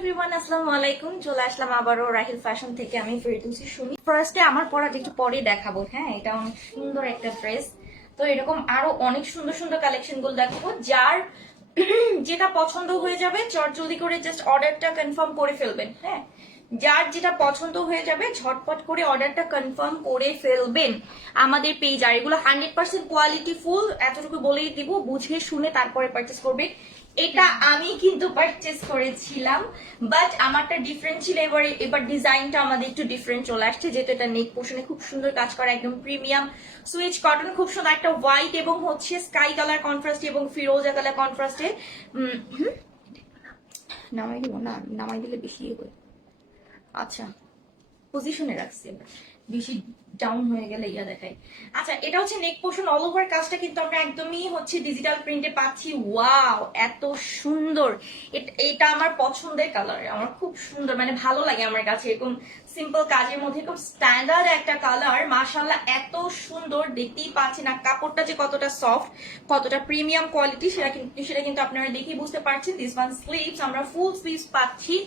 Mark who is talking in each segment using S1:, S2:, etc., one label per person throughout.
S1: Everyone আসসালামু আলাইকুম। চলে আসলাম আবারও রাহিল ফ্যাশন থেকে। আমি ফার্স্টে আমার একটু পরে দেখাবো হ্যাঁ? এটা অনেক সুন্দর একটা ড্রেস তো এরকম আরও অনেক সুন্দর সুন্দর কালেকশনগুলো দেখাবো। যার যেটা পছন্দ হয়ে যাবে করে জাস্ট অর্ডারটা কনফার্ম করে ফেলবেন হ্যাঁ? যার যেটা পছন্দ হয়ে যাবে, ঝটপট করে অর্ডারটা কনফার্ম করে ফেলবেন। আমাদের পেজ আর এগুলো হান্ড্রেড পার্সেন্ট কোয়ালিটি ফুল এতটুকু বলেই দিব। বুঝে, শুনে তারপরে পারচেস করবে এটা আমি কিন্তু পারচেস করেছিলাম বাট আমারটা ডিফারেন্ট ছিল। এবার এবার ডিজাইনটা আমাদের একটু ডিফারেন্ট চলে আসছে যেটা এটা নেক পোর্শনে খুব সুন্দর কাজ করা, একদম প্রিমিয়াম সুইচ কটন খুব সুন্দর, একটা হোয়াইট এবং হচ্ছে স্কাই কালার কন্ট্রাস্ট এবং ফিরোজা কালার কন্ট্রাস্টে নামাই দিব না, নামাই দিলে বেশি হয়। আচ্ছা পজিশনে রাখছি এবার। বেশি ডাউন হয়ে গেলে ইয়া দেখাই আচ্ছা এটা হচ্ছে নেক পোর্শন অল ওভার কাজটা কিন্তু আমরা একদমই হচ্ছে ডিজিটাল প্রিন্টে পাচ্ছি। ওয়াও এত সুন্দর। এট- আমার পছন্দের কালার আমার খুব সুন্দর মানে ভালো লাগে আমার কাছে। এরকম সিম্পল কাজের মধ্যে খুব স্ট্যান্ডার্ড একটা কালার মাশাল্লাহ এত সুন্দর, দেখতেই পাচ্ছি না কাপড়টা যে কতটা সফট কতটা প্রিমিয়াম কোয়ালিটি সেটা কিন্তু সেটা কিন্তু আপনারা দেখেই বুঝতে পারছেন। দিস ওয়ান স্লিভস আমরা ফুল স্লিভস পাচ্ছি।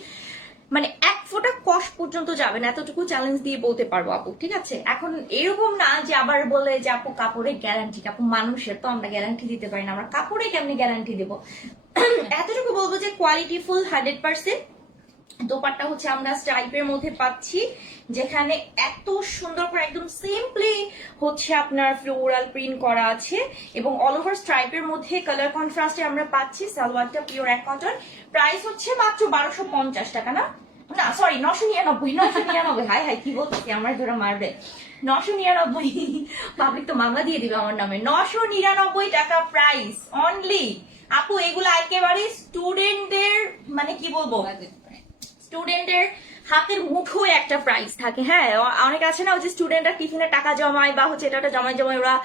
S1: মানে এক ফোঁটা কষ পর্যন্ত যাবে না, এতটুকু চ্যালেঞ্জ দিয়ে বলতে পারব আপু, ঠিক আছে? এখন এরকম না যে আবার বলে যে আপু কাপড়ের গ্যারান্টি আপু, মানুষের তো আমরা গ্যারান্টি দিতে পারি না, আমরা কাপড়ে কেমনি গ্যারান্টি দেবো? এতটুকু বলব যে quality full hundred percent dupatta হচ্ছে আমরা স্ট্রাইপের মধ্যে পাচ্ছি, যেখানে এত সুন্দর করে একদম সিম্পলি হচ্ছে আপনার ফ্লোরাল প্রিন্ট করা আছে, এবং অল ওভার স্ট্রাইপের মধ্যে কালার কন্ট্রাস্টে আমরা পাচ্ছি, সালোয়ারটা পিওর এক কটন প্রাইস হচ্ছে মাত্র বারোশো টাকা, না? না সরি নশো নিরানব্বই নশো নিরানব্বই হাই হাই কি বলতেছি আমার ধরে মারবে। নশো নিরানব্বই পাবলিক তো মামলা দিয়ে দিবে আমার নামে। নশো নিরানব্বই টাকা প্রাইস অনলি আপু এগুলো একেবারে স্টুডেন্টদের মানে কি বলব? স্টুডেন্টের হাতের মুঠোয় একটা প্রাইস থাকে হ্যাঁ? অনেক আছে না, ওই যে স্টুডেন্টরা টিফিনে টাকা জমায় বা হচ্ছে এটা জমায় জমায় ওরা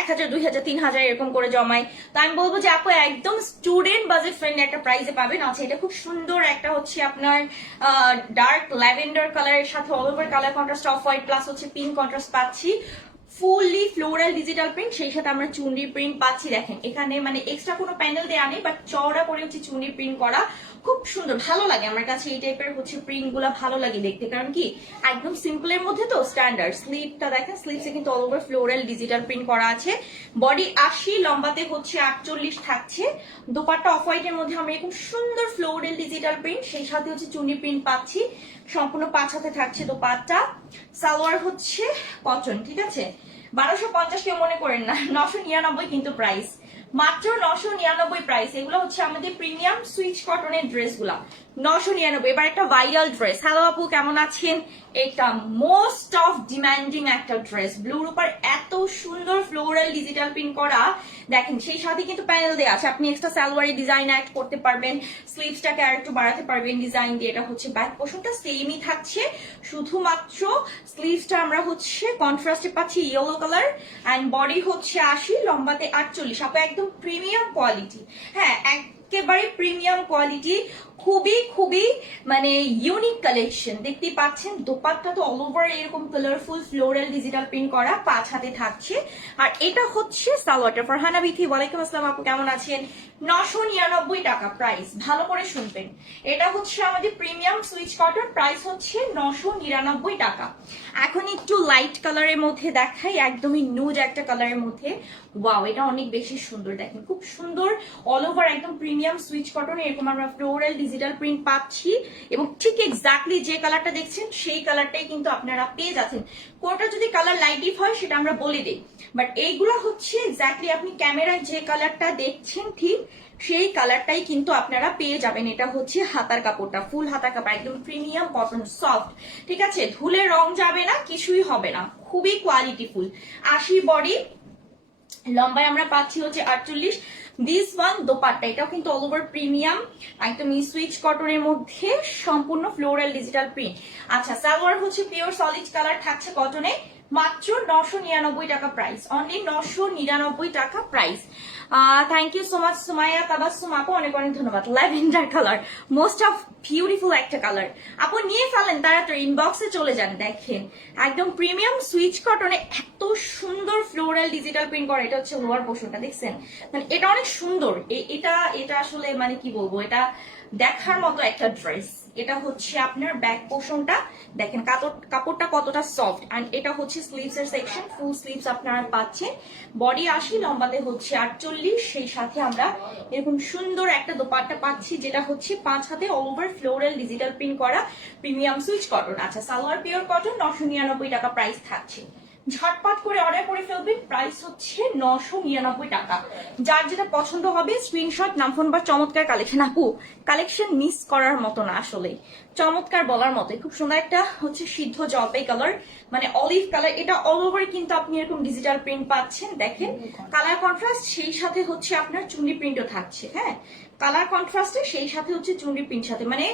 S1: এক হাজার, দুই হাজার, তিন হাজার এরকম করে জমায়। তো আমি বলব যে আপু, একদম স্টুডেন্ট বাজেট ফ্রেন্ডলি একটা প্রাইসে পাবেন। আচ্ছা এটা খুব সুন্দর একটা হচ্ছে আপনার ডার্ক ল্যাভেন্ডার কালারের সাথে all over colour contrast off white plus হচ্ছে পিঙ্ক কন্ট্রাস্ট পাচ্ছি। ফুললি ফ্লোরাল ডিজিটাল প্রিন্ট সেই সাথে আমরা চুনরি প্রিন্ট পাচ্ছি। দেখেন, এখানে মানে এক্সট্রা কোনো প্যানেল দেওয়া নেই বাট চওড়া করে হচ্ছে চুনরি প্রিন্ট করা। খুব সুন্দর, ভালো লাগে। আমার কাছে এই টাইপের হচ্ছে প্রিন্টগুলা ভালো লাগে দেখতে। কারণ কি, একদম সিম্পলের মধ্যে তো স্ট্যান্ডার্ড স্লিপটা দেখেন স্লিপসে কিন্তু all over floral digital print করা আছে। বডি আশি, লম্বাতে হচ্ছে আটচল্লিশ থাকছে। দোপাট্টা অফ হোয়াইটের মধ্যে আমরা এরকম সুন্দর ফ্লোরাল ডিজিটাল প্রিন্ট সেই সাথে হচ্ছে চুনি প্রিন্ট পাচ্ছি। সম্পূর্ণ পাঁচ হাতে থাকছে দোপাট্টা। সালোয়ার হচ্ছে কটন, ঠিক আছে? বারোশো পঞ্চাশ কেউ মনে করেন না, নশো নিরানব্বই কিন্তু প্রাইস মাত্র নশো নিরানব্বই প্রাইস এগুলো হচ্ছে আমাদের প্রিমিয়াম সুইচ কটনের ড্রেসগুলা। নশো নিরানব্বই। এবার একটা ভাইরাল ড্রেস হ্যালো আপু, কেমন আছেন? এটা মোস্ট অফ ডিমান্ডিং একটা ড্রেস ব্লুর উপর এত সুন্দর ফ্লোরাল ডিজিটাল প্রিন্ট করা। দেখেন, সেই সাথে কিন্তু প্যানেল দেওয়া আছে। আপনি এক্সট্রা সালোয়ারে ডিজাইন অ্যাড করতে পারবেন স্লিভসটাকে আর একটু বাড়াতে পারবেন ডিজাইন দিয়ে। এটা হচ্ছে ব্যাক পোর্শনটা সেমই থাকছে। শুধুমাত্র স্লিভসটা আমরা হচ্ছে কন্ট্রাস্টে পাচ্ছি ইয়েলো কালার অ্যান্ড বডি হচ্ছে আশি, লম্বাতে আটচল্লিশ। আপু, একদম প্রিমিয়াম কোয়ালিটি হ্যাঁ একেবারে প্রিমিয়াম কোয়ালিটি খুবই খুবই মানে ইউনিক কালেকশন দেখতেই পাচ্ছেন, দোপাট্টা তো অল ওভার এরকম কালারফুল ফ্লোরাল ডিজিটাল প্রিন্ট করা পাঁচ হাতে থাকছে। আর এটা হচ্ছে সালোয়ারটা। ফারহানা বিথি, ওয়ালাইকুম আসসালাম আপু, কেমন আছেন? নশো নিরানব্বই টাকা প্রাইস ভালো করে শুনবেন। এটা হচ্ছে আমাদের প্রিমিয়াম সুইচ কটন প্রাইস হচ্ছে নশো নিরানব্বই টাকা। এখন একটু লাইট কালারের মধ্যে দেখাই, একদমই নুড একটা কালারের মধ্যে। ওয়াও এটা অনেক বেশি সুন্দর। দেখেন, খুব সুন্দর অল ওভার একদম প্রিমিয়াম সুইচ কটন এরকম আমরা ফ্লোরাল ডিজিটাল প্রিন্ট পাচ্ছি এবং ঠিক এক্স্যাক্টলি যে কালারটা দেখছেন, সেই কালারটাই কিন্তু আপনারা পেয়ে যাচ্ছেন। কোনটা যদি কালার লাইট ডিপ হয়, সেটা আমরা বলে দিই। বাট এইগুলো হচ্ছে এক্স্যাক্টলি আপনি ক্যামেরায় যে কালারটা দেখছেন ঠিক, সেই কালারটাই কিন্তু আপনারা পেয়ে যাবেন। এটা হচ্ছে হাতার কাপড়টা ফুল হাতার কাপড়, একদম প্রিমিয়াম কটন সফট ঠিক আছে? ধুলে রং যাবে না, কিছুই হবে না। খুবই কোয়ালিটি ফুল আশি বডি লম্বায় আমরা পাচ্ছি হচ্ছে আটচল্লিশ। দিস ওয়ান দোপাট্টা, এটাও কিন্তু অল ওভার প্রিমিয়াম একদম সুইচ কটনের মধ্যে সম্পূর্ণ ফ্লোরাল ডিজিটাল প্রিন্ট আচ্ছা সালোয়ার হচ্ছে পিওর সলিড কালার থাকছে কটনে মাত্র নশো নিরানব্বই টাকা প্রাইস অনলি নশো নিরানব্বই টাকা price thank you so much Sumaiya Tabassum আপু, অনেক অনেক ধন্যবাদ। Lavender colour most of beautiful একটা কালার আপু, নিয়ে ফেলেন তাড়াতাড়ি ইনবক্সে চলে যান, দেখেন। একদম প্রিমিয়াম সুইচ কটনে এত সুন্দর ফ্লোরাল ডিজিটাল প্রিন্ট করা, এটা হচ্ছে লোয়ার পোর্শনটা দেখছেন? মানে এটা অনেক সুন্দর। এটা এটা আসলে মানে কি বলব, এটা দেখার মতো একটা ড্রেস এটা হচ্ছে আপনার ব্যাক পোর্শনটা দেখেন কাপড়টা কতটা সফট অ্যান্ড এটা হচ্ছে স্লিভস এর সেকশন ফুল স্লিভস আপনারা পাচ্ছেন। বডি আশি, লম্বাতে হচ্ছে আটচল্লিশ, সেই সাথে আমরা এরকম সুন্দর একটা দোপাট্টা পাচ্ছি, যেটা হচ্ছে পাঁচ হাতে all over floral digital print করা প্রিমিয়াম সুইচ কটন আচ্ছা সালোয়ার পিওর কটন নশো নিরানব্বই টাকা প্রাইস থাকছে। ঝটপট করে অর্ডার করে ফেলবেন প্রাইস হচ্ছে নশো নিরানব্বই টাকা। যার যেটা পছন্দ হবে স্ক্রিনশট নাম ফোন বা চমৎকার কালেকশন আপু কালেকশন মিস করার মতো না আসলে। চমৎকার বলার মতো খুব সুন্দর একটা হচ্ছে সিদ্ধ জলপাই কালার মানে অলিভ কালার এটা অল ওভার কিন্তু আপনি এরকম ডিজিটাল প্রিন্ট পাচ্ছেন। দেখেন কালার কন্ট্রাস্ট সেই সাথে হচ্ছে আপনার চুন্ডি প্রিন্টও থাকছে হ্যাঁ? কালার কন্ট্রাস্টে সেই সাথে হচ্ছে চুন্ডি প্রিন্ট সাথে। মানে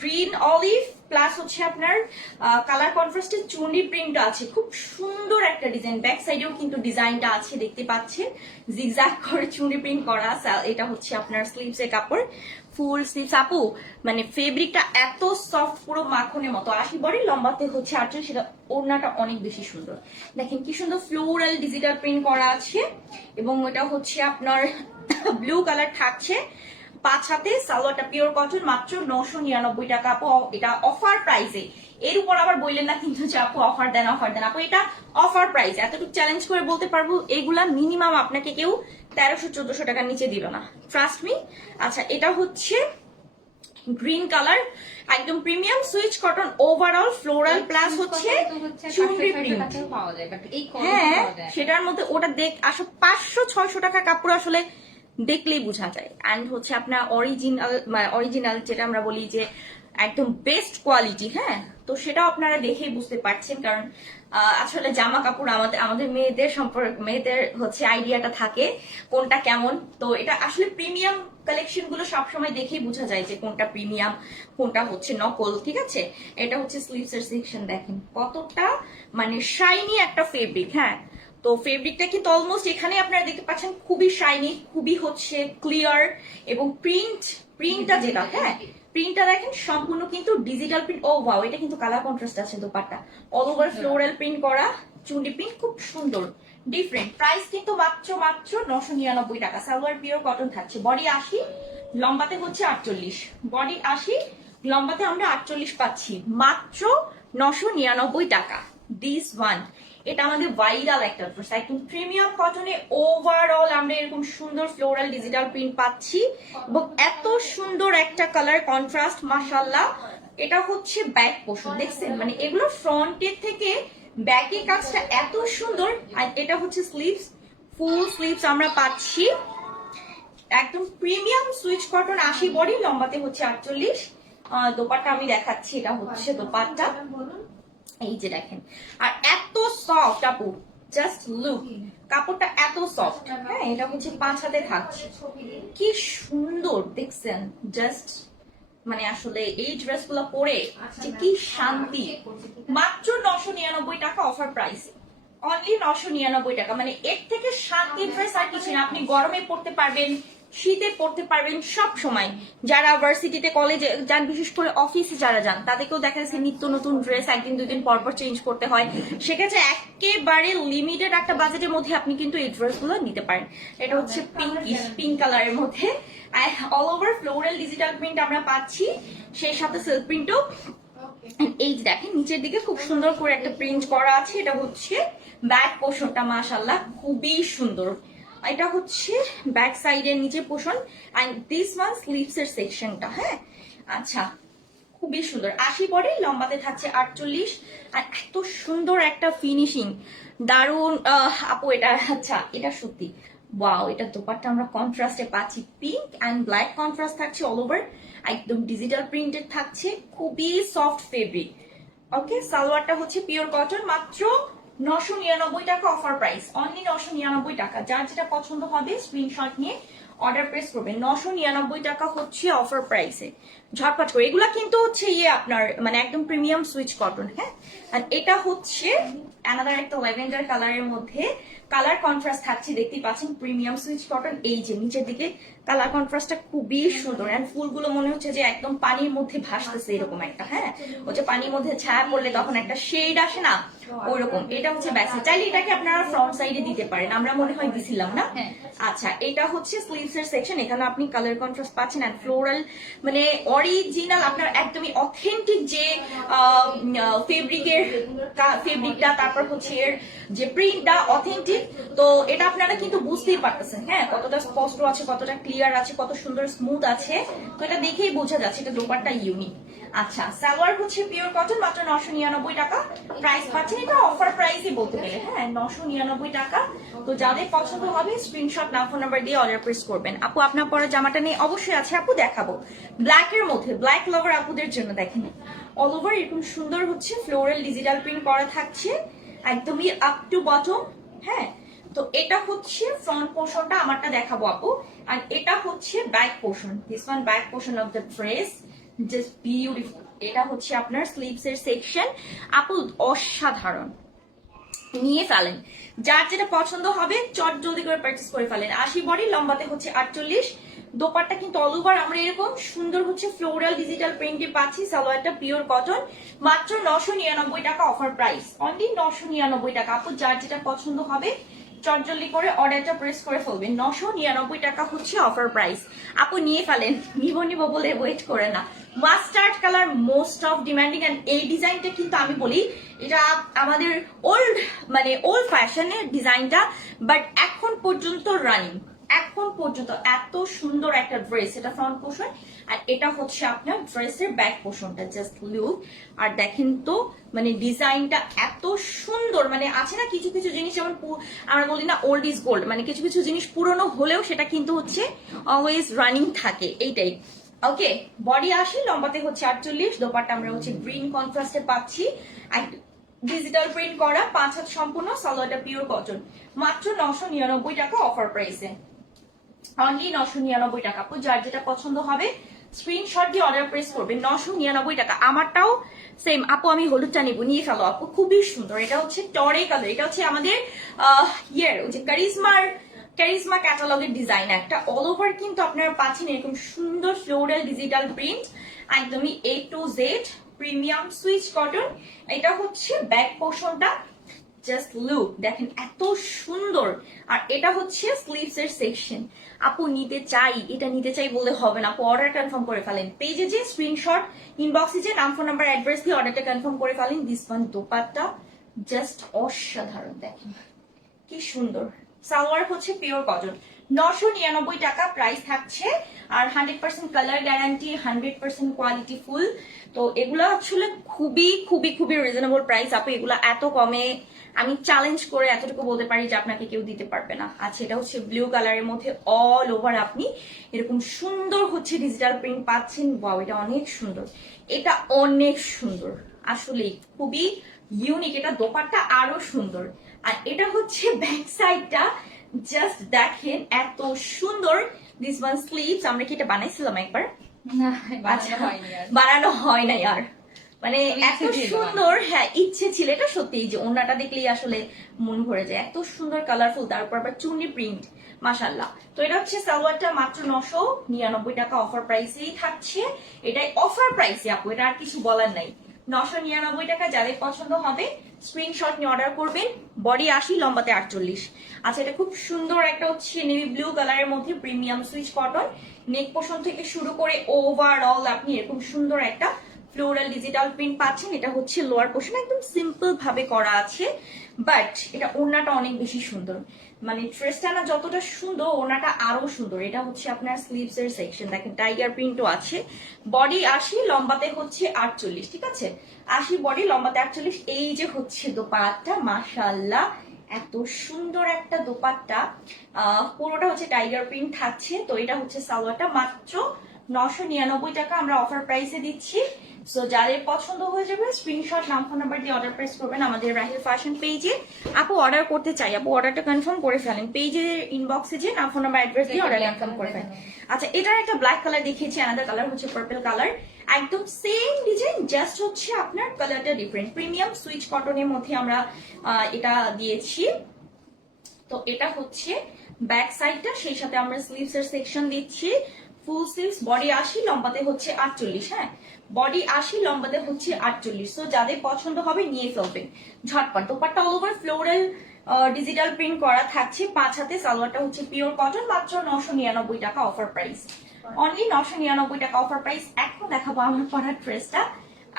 S1: গ্রিন অলিভ প্লাস হচ্ছে আপনার কালার কন্ট্রাস্টে চুন্ডি প্রিন্ট আছে। খুব সুন্দর একটা ডিজাইন ব্যাক সাইডেও কিন্তু ডিজাইনটা আছে, দেখতে পাচ্ছেন। জিগজ্যাগ করে চুন্ডি প্রিন্ট করা। এটা হচ্ছে আপনার স্লিভস এর কাপড়। ফুল স্লিভস আপু মানে ফেব্রিকটা এত সফট পুরো মাখনের মতো। আশি বডি, লম্বাতে হচ্ছে আটচল্লিশ। সেটা ওড়নাটা অনেক বেশি সুন্দর। দেখেন কি সুন্দর ফ্লোরাল ডিজিটাল প্রিন্ট করা আছে। এবং এটা হচ্ছে আপনার ব্লু কালার থাকছে। পাঁচ হাতে সালোয়ারটা পিওর কটন মাত্র নশো নিরানব্বই টাকা। আপু এটা অফার প্রাইসে এর উপর আবার বললেন না কিন্তু যে আপু অফার দেন অফার দেন। আপু এটা অফার প্রাইস এতটুকু চ্যালেঞ্জ করে বলতে পারব এগুলা মিনিমাম আপনাকে কেউ তেরোশো চোদ্দশো টাকার নিচে দিবে না। ট্রাস্ট মি আচ্ছা এটা হচ্ছে গ্রিন কালার একদম premium Swiss cotton overall floral plus হচ্ছে চুনরি প্রিন্ট হ্যাঁ সেটার মধ্যে ওটা দেখ আসলে পাঁচশো ছয়শো টাকার কাপড় আসলে দেখলেই বোঝা যায়। অ্যান্ড হচ্ছে আপনার অরিজিনাল মানে অরিজিনাল যেটা আমরা বলি যে একদম বেস্ট কোয়ালিটি হ্যাঁ? তো সেটাও আপনারা দেখেই বুঝতে পারছেন কারণ আসলে জামা কাপড় আমাদের আমাদের মেয়েদের সম্পর্ক, মেয়েদের হচ্ছে আইডিয়াটা থাকে কোনটা কেমন। তো এটা আসলে প্রিমিয়াম কালেকশনগুলো সবসময় দেখেই বোঝা যায় যে কোনটা প্রিমিয়াম কোনটা হচ্ছে নকল, ঠিক আছে? এটা হচ্ছে স্লিভস এর সেকশন দেখেন। কতটা মানে শাইনি একটা ফেব্রিক হ্যাঁ? তো ফেব্রিকটা কিন্তু অলমোস্ট এখানে আপনারা দেখতে পাচ্ছেন খুবই শাইনি খুবই হচ্ছে ক্লিয়ার এবং প্রিন্ট প্রিন্টটা যেটা হ্যাঁ প্রিন্টটা দেখেন সম্পূর্ণ কিন্তু ডিজিটাল প্রিন্ট ও ওয়াও এটা কিন্তু কালার কন্ট্রাস্ট আছে dupatta. All over floral print করা চুন্ডি প্রিন্ট খুব সুন্দর ডিফারেন্ট প্রাইস কিন্তু মাত্র মাত্র নশো নিরানব্বই টাকা। সালোয়ার পিওর কটন থাকছে। বডি আশি লম্বাতে হচ্ছে আটচল্লিশ। বডি আশি লম্বাতে আমরা আটচল্লিশ পাচ্ছি। মাত্র নশো নিরানব্বই টাকা। দিস ওয়ান এটা আমাদের ভাইরাল একটা ড্রেস একদম প্রিমিয়াম কটনে ওভারঅল আমরা এরকম সুন্দর ফ্লোরাল ডিজিটাল প্রিন্ট পাচ্ছি এবং এত সুন্দর একটা কালার কন্ট্রাস্ট মাসাল্লাহ এটা হচ্ছে ব্যাক পোর্শন দেখছেন? মানে এগুলো ফ্রন্টের থেকে ব্যাকের কাজটা এত সুন্দর। আর এটা হচ্ছে স্লিভস ফুল স্লিভস আমরা পাচ্ছি। একদম প্রিমিয়াম সুইচ কটন আশি বডি লম্বাতে হচ্ছে আটচল্লিশ। দোপাট্টা আমি দেখাচ্ছি, এটা হচ্ছে দোপাট্টা। এই যে দেখেন, আর এত সফট আপু জাস্ট লুক কাপড়টা এত সফট হ্যাঁ এটা হচ্ছে পাঁচ হাতে। থাকছে কি সুন্দর, দেখছেন জাস্ট মানে আসলে এই ড্রেসগুলো পরে যে কি শান্তি। মাত্র নশো নিরানব্বই টাকা অফার প্রাইস অনলি নশো নিরানব্বই টাকা মানে এর থেকে শান্তি ড্রেস আর কিছু না, আপনি গরমে পড়তে পারবেন শীতে পড়তে পারবেন সব সময়। যারা ভার্সিটিতে কলেজে যান, বিশেষ করে অফিসে যারা যান, তাদেরকেও দেখা যাচ্ছে নিত্য নতুন ড্রেস একদিন দুই দিন পর পর চেঞ্জ করতে হয়। সেক্ষেত্রে একেবারে লিমিটেড একটা বাজেটের মধ্যে আপনি কিন্তু এই ড্রেসগুলো নিতে পারেন। এটা হচ্ছে পিঙ্কিশ পিঙ্ক কালারের মধ্যে। All over floral digital print আমরা পাচ্ছি। সেই সাথে সেলফ প্রিন্টও এই দেখেন, নিচের দিকে খুব সুন্দর করে একটা প্রিন্ট করা আছে। এটা হচ্ছে ব্যাক পোর্শনটা মাশাল্লাহ খুবই সুন্দর। এটা হচ্ছে ব্যাক সাইডের নিচে portion and this one sleeves এর সেকশনটা হ্যাঁ? আচ্ছা খুবই সুন্দর। আশি পরে লম্বাতে থাকছে আটচল্লিশ। আর এত সুন্দর একটা ফিনিশিং আহ, আপু এটা আচ্ছা এটা সত্যি। ওয়াও এটা দোপাট্টা আমরা কন্ট্রাস্টে পাচ্ছি। পিঙ্ক অ্যান্ড ব্ল্যাক কন্ট্রাস্ট থাকছে অল ওভার একদম ডিজিটাল প্রিন্টেড থাকছে। খুবই সফট ফেব্রিক ওকে সালোয়ারটা হচ্ছে পিওর কটন মাত্র নশো নিরানব্বই টাকা অফার প্রাইস অনলি নশো নিরানব্বই টাকা। যার যেটা পছন্দ হবে স্ক্রিনশট নিয়ে অর্ডার প্রেস করবেন। নশো নিরানব্বই টাকা হচ্ছে অফার প্রাইসে ঝটপট করে। এগুলা কিন্তু হচ্ছে ইয়ে আপনার মানে একদম প্রিমিয়াম সুইচ কটন হ্যাঁ? আর এটা হচ্ছে অ্যানাদার একটা ল্যাভেন্ডার কালারের মধ্যে কালার কন্ট্রাস্ট থাকছে দেখতেই পাচ্ছেন প্রিমিয়াম সুইচ কটন এই যে নিচের দিকে কালার কন্ট্রাস্টটা খুবই সুন্দর। এন্ড ফুলগুলো মনে হচ্ছে যে একদম পানির মধ্যে ভাসতেছে এরকম একটা হ্যাঁ? হচ্ছে পানির মধ্যে ছায়া পড়লে তখন একটা শেড আসে না? ওইরকম এটা হচ্ছে ব্যাক সাইড চাইলে এটাকে আপনারা ফ্রন্ট সাইডে দিতে পারেন। আমরা মনে হয় দিছিলাম না?
S2: হ্যাঁ।
S1: আচ্ছা এটা হচ্ছে স্লিভস এর সেকশন এখানে আপনি কালার কন্ট্রাস্ট পাচ্ছেন। এন্ড ফ্লোরাল মানে অরিজিনাল আপনার একদমই অথেন্টিক যে ফেব্রিকের ফেব্রিকটা তারপর হচ্ছে এর যে প্রিন্টটা অথেন্টিক তো এটা আপনারা কিন্তু বুঝতেই পারতেছেন। হ্যাঁ কতটা স্পষ্ট আছে, কতটা ক্লিয়ার আছে, কত সুন্দর স্মুথ আছে। তো এটা দেখেই বোঝা যাচ্ছে, এটা দোপারটা ইউনিক আচ্ছা সালোয়ার হচ্ছে পিওর কটন মাত্র নশো নিরানব্বই টাকা। প্রাইস পাচ্ছেন এটা অফার প্রাইসই বলতে গেলে। হ্যাঁ নশো নিরানব্বই টাকা। তো যাদের পছন্দ হবে স্ক্রিনশট নাম ফোন নাম্বার দিয়ে অর্ডার প্রেস করবেন। আপু, আপনার পরে জামাটা নিয়ে অবশ্যই আছে, আপু, দেখাবো। ব্ল্যাক এর মধ্যে ব্ল্যাক লাভার আপুদের জন্য দেখেন। অল ওভার এরকম সুন্দর হচ্ছে ফ্লোরাল ডিজিটাল প্রিন্ট করা থাকছে, একদমই আপ টু বটম হ্যাঁ তো এটা হচ্ছে ফ্রন্ট পোর্শনটা আমারটা দেখাবো, আপু। আর এটা হচ্ছে back portion this one back portion of the dress just beautiful এটা হচ্ছে আপনার স্লিভস এর সেকশন আপু, অসাধারণ। নিয়ে ফেলেন। যার যেটা পছন্দ হবে, চট জলদি করে পারচেস করে ফেলেন। আশি বডি, লম্বাতে হচ্ছে আটচল্লিশ। দোপারটা কিন্তু অল ওভার আমরা এরকম সুন্দর হচ্ছে ফ্লোরাল ডিজিটাল প্রিন্টে পাচ্ছি, সালোয়ারটা পিওর কটন মাত্র নশো নিরানব্বই টাকা অফার প্রাইস অনলি নশো নিরানব্বই টাকা। আপু, যার যেটা পছন্দ হবে চটজলদি করে অর্ডারটা প্রেস করে ফেলবেন। নশো নিরানব্বই টাকা হচ্ছে অফার প্রাইস আপু নিয়ে ফেলেন। নিব নিব বলে ওয়েট করে না। Mustard colour most of demanding and এই ডিজাইনটা কিন্তু আমি বলি, এটা আমাদের ওল্ড মানে ওল্ড ফ্যাশনের ডিজাইনটা বাট এখন পর্যন্ত রানিং এখন পর্যন্ত এত সুন্দর একটা ড্রেস এটা ফ্রন্ট পোর্শন আর এটা হচ্ছে আপনার ড্রেসের ব্যাক পোর্শনটা জাস্ট লুক আর দেখেন তো মানে ডিজাইনটা এত সুন্দর মানে আছে না কিছু কিছু জিনিস যেমন আমরা বলি না ওল্ড ইজ গোল্ড মানে কিছু কিছু জিনিস পুরনো হলেও সেটা কিন্তু হচ্ছে অলওয়েজ রানিং থাকে, এইটাই। ওকে বডি আসি, লম্বাতে হচ্ছে আটচল্লিশ, দোপাট্টা আমরা হচ্ছে গ্রিন কন্ট্রাস্টে পাচ্ছি। ডিজিটাল প্রিন্ট করা, পাঁচ হাত সম্পূর্ণ, সালোয়ারটা পিওর কটন মাত্র নশো নিরানব্বই টাকা অফার প্রাইসে অনলি নশো নিরানব্বই টাকা। যার যেটা পছন্দ হবে স্ক্রিনশট দিয়ে অর্ডার প্রেস করবে, নশো নিরানব্বই টাকা। আমারটাও সেম আপু, আমি হলুদটা নিবো, নিয়ে ফেলো। আপু, খুবই সুন্দর। এটা হচ্ছে টরে কালার এটা হচ্ছে আমাদের ইয়ের যে কারিজমার ক্যারিজমা ক্যাটালগের ডিজাইন একটা অল ওভার কিন্তু আপনারা পাচ্ছেন এরকম সুন্দর ফ্লোরাল ডিজিটাল প্রিন্ট একদমই A to Z premium Swiss cotton এটা হচ্ছে ব্যাক পোর্শনটা জাস্ট লুক দেখেন, এত সুন্দর। আর এটা হচ্ছে স্লিভস এর সেকশন আপু, নিতে চাই। এটা নিতে চাই বলে হবে না। আপু অর্ডার কনফার্ম করে ফেলেন। পেজে যে স্ক্রিনশট ইনবক্সে যে নাম ফোন নাম্বার অ্যাড্রেস দিয়ে অর্ডারটা কনফার্ম করে ফেলেন। দিস ওয়ান দোপাট্টা জাস্ট অসাধারণ, দেখেন। কি সুন্দর। সালোয়ার হচ্ছে পিওর কটন নশো নিরানব্বই টাকা প্রাইস থাকছে। আর hundred percent colour guarantee hundred percent quality full তো এগুলো আসলে খুবই খুবই খুবই রিজনেবল প্রাইস আপু, এগুলো এত কমে আমি চ্যালেঞ্জ করে এতটুকু বলতে পারি যে আপনাকে কেউ দিতে পারবে না। আচ্ছা এটা হচ্ছে ব্লু কালারের মধ্যে অল ওভার আপনি এরকম সুন্দর হচ্ছে ডিজিটাল প্রিন্ট পাচ্ছেন। বাও এটা অনেক সুন্দর। এটা অনেক সুন্দর। আসলেই খুবই ইউনিক এটা দোপাট্টা আরও সুন্দর। আর এটা হচ্ছে ব্যাক সাইডটা জাস্ট দেখেন এত সুন্দর। দিস ওয়ান স্লিভস আমরা কি এটা বানাইছিলাম একবার? আচ্ছা
S2: বানানো
S1: হয় না আর। মানে এত সুন্দর হ্যাঁ ইচ্ছে ছিল এটা সত্যি যে ওনাটা দেখলেই আসলে মন ভরে যায়। এত সুন্দর কালারফুল তারপর আবার চুন্নি প্রিন্ট মাশাল্লাহ তো এটা হচ্ছে সালোয়ারটা মাত্র নশো নিরানব্বই টাকা অফার প্রাইসেই থাকছে। এটাই অফার প্রাইসে আপু এটা আর কিছু বলার নাই। নশো নিরানব্বই টাকা যাদের পছন্দ হবে স্ক্রিনশট নিয়ে অর্ডার করবেন। বডি আশি, লম্বাতে আটচল্লিশ। আচ্ছা এটা খুব সুন্দর একটা হচ্ছে নেভি ব্লু কালারের মধ্যে প্রিমিয়াম সুইচ কটন নেক পোষণ থেকে শুরু করে ওভারঅল আপনি এরকম সুন্দর একটা ফ্লোরাল ডিজিটাল প্রিন্ট পাচ্ছেন, এটা হচ্ছে লোয়ার পোর্শন একদম সিম্পল ভাবে করা আছে বাট এটা ওড়নাটা অনেক বেশি সুন্দর। মানে ড্রেসটা না যতটা সুন্দর, ওড়নাটা আরও সুন্দর। এটা হচ্ছে আপনার স্লিভস এর সেকশন দেখেন টাইগার প্রিন্টও আছে। বডি আশি, লম্বাতে হচ্ছে আটচল্লিশ, ঠিক আছে? আশি বডি লম্বাতে আটচল্লিশ, এই যে হচ্ছে দোপাট্টা মাশাল্লাহ এত সুন্দর একটা দোপাট্টা। পুরোটা হচ্ছে টাইগার প্রিন্ট থাকছে, তো এটা হচ্ছে সালোয়ারটা। মাত্র নশো নিরানব্বই টাকা আমরা অফার প্রাইসে দিচ্ছি। সো যাদের পছন্দ হয়ে যাবে স্ক্রিনশট নাম ফোন নাম্বার দিয়ে অর্ডার প্রেস করবেন আমাদের রাহিল ফ্যাশন পেজে আপু অর্ডার করতে চাই। আপু অর্ডারটা কনফার্ম করে ফেলেন। পেজের ইনবক্সে যে নাম ফোন নাম্বার অ্যাড্রেস দিয়ে অর্ডার কনফার্ম করে ফেলেন। আচ্ছা এটার একটা ব্ল্যাক কালার দেখিয়েছি আনাদার কালার হচ্ছে পার্পল কালার একদম সেম ডিজাইন জাস্ট হচ্ছে আপনার কালারটা ডিফারেন্ট প্রিমিয়াম সুইচ কটনের মধ্যে আমরা এটা দিয়েছি। তো এটা হচ্ছে ব্যাক সাইডটা সেই সাথে আমরা স্লিভস এর সেকশন দিচ্ছি। ফুল স্লিভস বডি আশি, লম্বাতে হচ্ছে আটচল্লিশ হ্যাঁ? বডি আশি, লম্বাতে হচ্ছে আটচল্লিশ। তো যাদের পছন্দ হবে নিয়ে ফেলবেন। ঝটপট, dupatta all over floral digital print করা থাকছে। পাঁচ হাতে সালোয়ারটা হচ্ছে পিওর কটন মাত্র নশো নিরানব্বই টাকা অফার প্রাইস অনলি নশো নিরানব্বই টাকা অফার প্রাইস এখন দেখাবো আমার পরার ড্রেসটা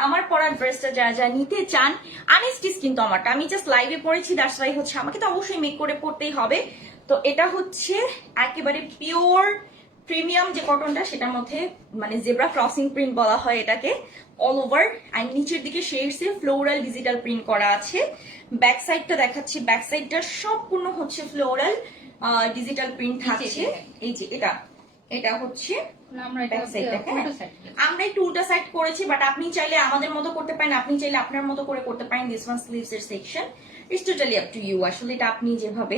S1: আমার পরার ড্রেসটা যারা যারা নিতে চান আনস্টিচ কিন্তু আমারটা। আমি জাস্ট লাইভে পড়েছি ওয়াই হচ্ছে আমাকে তো অবশ্যই মেক করে পড়তেই হবে। তো এটা হচ্ছে একেবারে পিওর প্রিমিয়াম যে কটনটা সেটার মধ্যে মানে জেব্রা ক্রসিং প্রিন্ট বলা হয় এটাকে অল ওভার অ্যান্ড নিচের দিকে শেডসে ফ্লোরাল ডিজিটাল প্রিন্ট করা আছে। ব্যাক সাইডটা দেখাচ্ছি ব্যাক সাইডটা সম্পূর্ণ হচ্ছে ফ্লোরাল ডিজিটাল প্রিন্ট থাকছে। এই যে এটা এটা হচ্ছে
S2: আমরা
S1: একটু উল্টা সাইড করেছি বাট আপনি চাইলে আমাদের মতো করতে পারেন আপনি চাইলে আপনার মতো করে করতে পারেন দিস ওয়ান স্লিভস এর section it's totally up to you আসলে এটা আপনি যেভাবে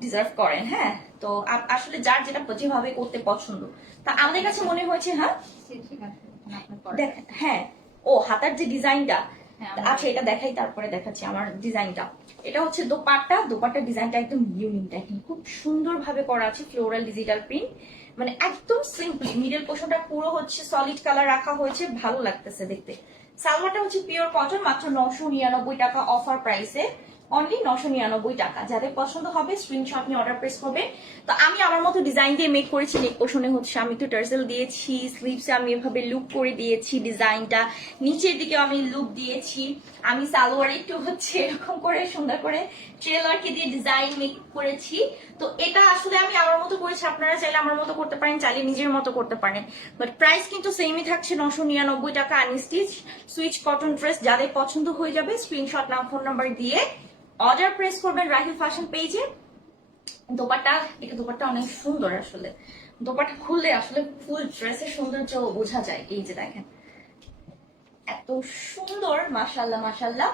S1: ডিজার্ভ করেন হ্যাঁ? তো আসলে যার যেটা যেভাবে করতে পছন্দ। তা আমাদের কাছে মনে হয়েছে হ্যাঁ? হ্যাঁ। ও হাতার যে ডিজাইনটা আচ্ছা এটা দেখাই তারপরে দেখাচ্ছি আমার ডিজাইনটা। এটা হচ্ছে দোপাট্টা। দোপাট্টার ডিজাইনটা একদম ইউনিক দেখেন খুব সুন্দর ভাবে করা আছে ফ্লোরাল ডিজিটাল প্রিন্ট মানে একদম সিম্পল মিডল পোর্শনটা পুরো হচ্ছে সলিড কালার রাখা হয়েছে ভালো লাগতেছে দেখতে। সালোয়ারটা হচ্ছে পিওর কটন মাত্র নশো নিরানব্বই টাকা অফার প্রাইসে অনলি নশো নিরানব্বই টাকা। যাদের পছন্দ হবে স্ক্রিনশট নিয়ে অর্ডার প্রেস করবে তো আমি আমার মতো ডিজাইন দিয়ে মেক করেছি। নেক পোর্শনে হচ্ছে আমি তো টার্সেল দিয়েছি স্লিভসে আমি এভাবে লুক করে দিয়েছি ডিজাইনটা নিচের দিকে আমি লুক দিয়েছি। আমি সালোয়ার একটু হচ্ছে এরকম করে সুন্দর করে ট্রেলারকে দিয়ে ডিজাইন মেক করেছি। তো এটা আসলে আমি আমার মতো করেছি। আপনারা চাইলে আমার মতো করতে পারেন, চাইলে নিজের মতো করতে পারেন। বাট প্রাইস কিন্তু সেমই থাকছে নশো নিরানব্বই টাকা আনস্টিচ সুইচ কটন ড্রেস যাদের পছন্দ হয়ে যাবে স্ক্রিনশট নাম ফোন নাম্বার দিয়ে অর্ডার প্রেস করবেন রাহিল ফ্যাশন পেজে দোপাটা এটা দোপাটা অনেক সুন্দর আসলে। দোপাটা খুললে আসলে ফুল ড্রেসের সৌন্দর্য বোঝা যায়, এই যে দেখেন। এত সুন্দর মাসাল্লাহ মাশাল্লাহ